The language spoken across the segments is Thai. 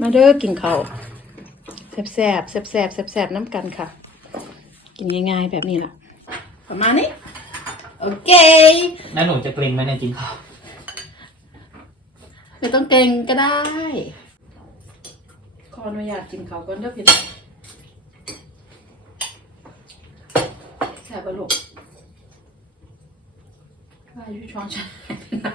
มาเด้อกินข้าวแซ่บแซ่บแซ่บแซ่บแซ่บแซ่บน้ำกันค่ะ กินง่ายๆแบบนี้ล่ะ ประมาณนี้ โอเค แล้วหนูจะเกรงไหมเนี่ยกินข้าวไม่ต้องเก่งก็ได้ ขออนุญาตกินข้าวก่อนเด้อพี่น้องแซ่บปะลูกว่าอยู่ช้อนฉันหา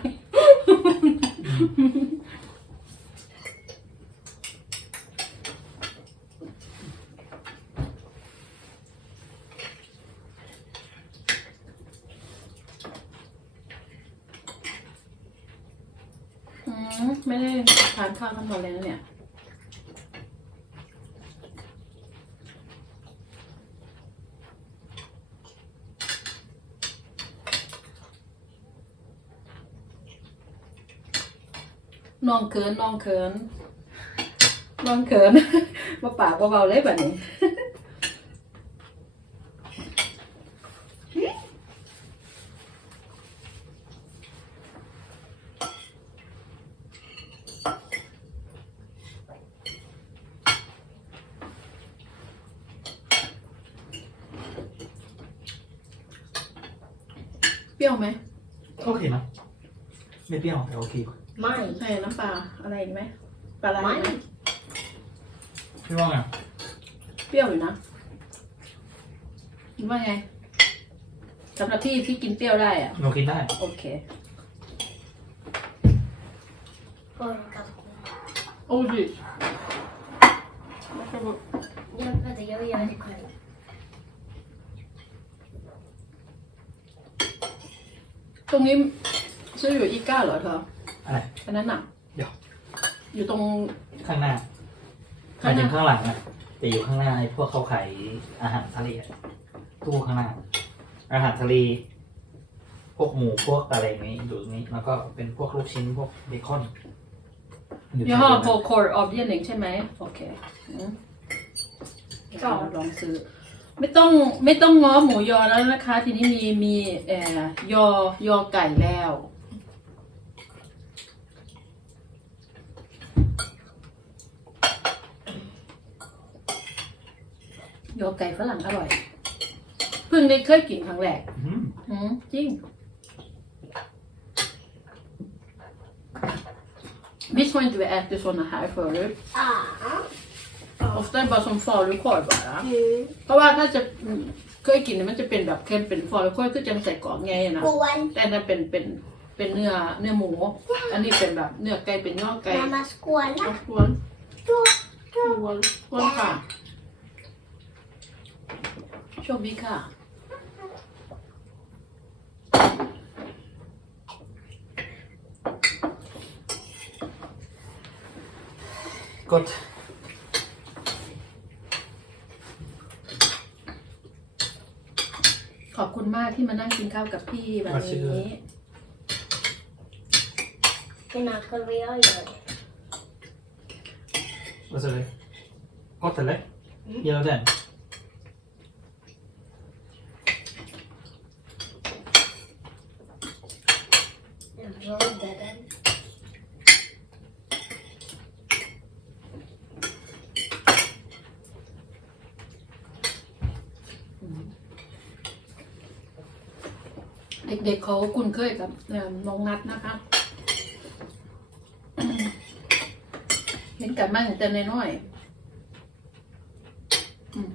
ไมไม่ได้ทานข้าวทั้งหมดเลยนะเนี่ย น้องเขินน้องเขินน้องเขินมาปากเบาๆเลยแบบนี้ รี้ยวไหมโอเคนะไม่เปรี้ยวแต่โอเคไม่ใส่น้ำปลาอะไรอีกไหมปลาอะไรไม่อีกไหมพี่ว่าไงเปรี้ยวอยู่นะคิดว่าไงสำหรับพี่ที่กินเปรี้ยวได้อะหนูกินได้โอเคโอ้ยกับโอ้ดิ jag vet inte, jag vill göra det själv. ตรงนี้ซื้ออยู่อีก้าเหรอเธออะไรอันนั้นอะเดี๋ยว อยู่ตรง ข้างหน้าหมาข้ายงหถึน้างข้างหลังอะแต่อยู่ข้างหน้าไอ้พวกเขาขายอาหารทะเลอะตู้ข้างหน้า อาหารทะเล พวกหมูพวกอะไรอย่างนี้อยู่ตรงนี้ แล้วก็เป็นพวกลูกชิ้นพวกเบคอนอยู่ยี่ห้อแถวโคนั้นโคร์ออฟเดียนเองใช่ไหมโอเคอืมก็ลองซื้อ ไม่ต้องไม่ต้องง้อหมูยอแล้วนะคะ ทีนี้มีมีเอ่อยอยอไก่แล้ว ยอไก่ฝรั่งอร่อย เพิ่งได้เคยกินครั้งแรกอืมอืมจริง Visst har inte vi ätit såna här förut? Ah. Ofta är det bara som falukorv bara. Mm. เพราะว่าถ้าจะอืมเคยกินเนี่ยมันจะเป็นแบบเค็มเป็นฟอร์คอยคือจังใส่กรอกไงนะ Skål. แต่อันนั้นเป็นเป็นเป็นเนื้อเนื้อหมู อันนี้เป็นแบบเนื้อไก่เป็นย่อไก่ Mamma skåla. เอาควนควนควนค่ะโชคดีค่ะกด ข อบคุณมากที่มานั่งกินข้าวกับพี่แบบนี้ Innan själva jag gör det. Vad sa du? Gott eller? Gillar du den? Jag เด็กๆเขาคุ้นเคยกับเอ่อน้องนัดนะคะ เห็นกันมาตั้งแต่น้อยๆอืม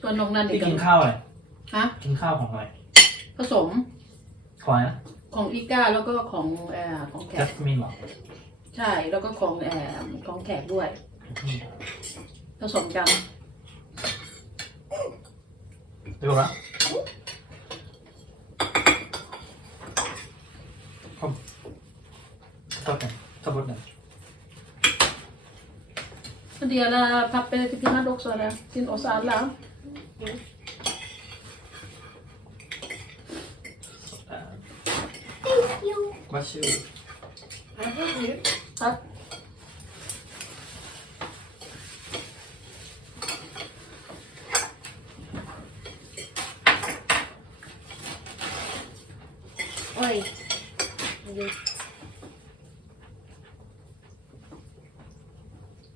ส่วนน้องนัดเด็พี่กกินข้าวอะไรฮะกินข้าวของอะไรผสมของอะไรนะของอีก้าแล้วก็ของเอ่อของแขจักสมินเหรอใช่ แล้วก็ของเอ่อของแขกด้วยอืมผสมกัน Di ba ka? Oh. Tapos na. Tapos na. För dela pappret till Kennard också, eller? Till oss alla. Mm. Thank you.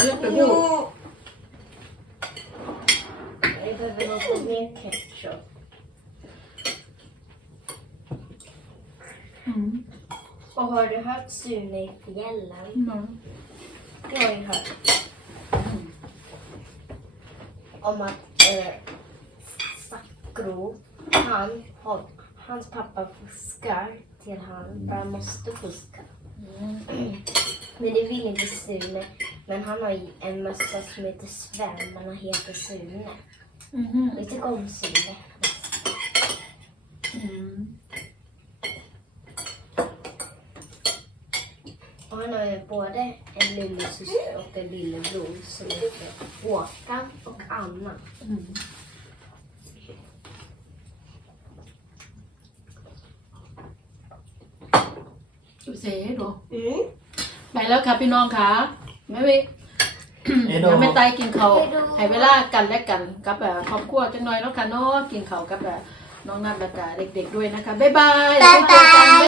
ชอบ Gloves. อืมไม่ได้นี่นะกินที่ข้างกุ้งเหรอลูกเรียกเป็นลูก Jag behöver lite mer ketchup. อืม Och har du hört Sune i fjällen? มา Jag har ju hört om att eh, Sakro, han, har, hans pappa fuskar till han för han måste fuska. Men det vill inte Sune. Men han har ju en mössa som heter Sven men han heter Sune. อือหือ Vi tycker om Sune. อืม Och han har ju både en lillasyster och en lillebror som heter Håkan och Anna. อืมดูเสียดู Mm. ไปแล้วค่ะพี่น้องค่ะ ไม่ไปเอโด ยังไม่ตายกินเขาวเอโดให้เวลากันและกันกับแบบครอบครัวจังหน่อยแล้วค่ะเนาะกินเขาวกับแบบน้องนัดและกะเด็ก ๆด้วยนะคะบ๊ายบายบ๊ายบายแล้วเจอกัน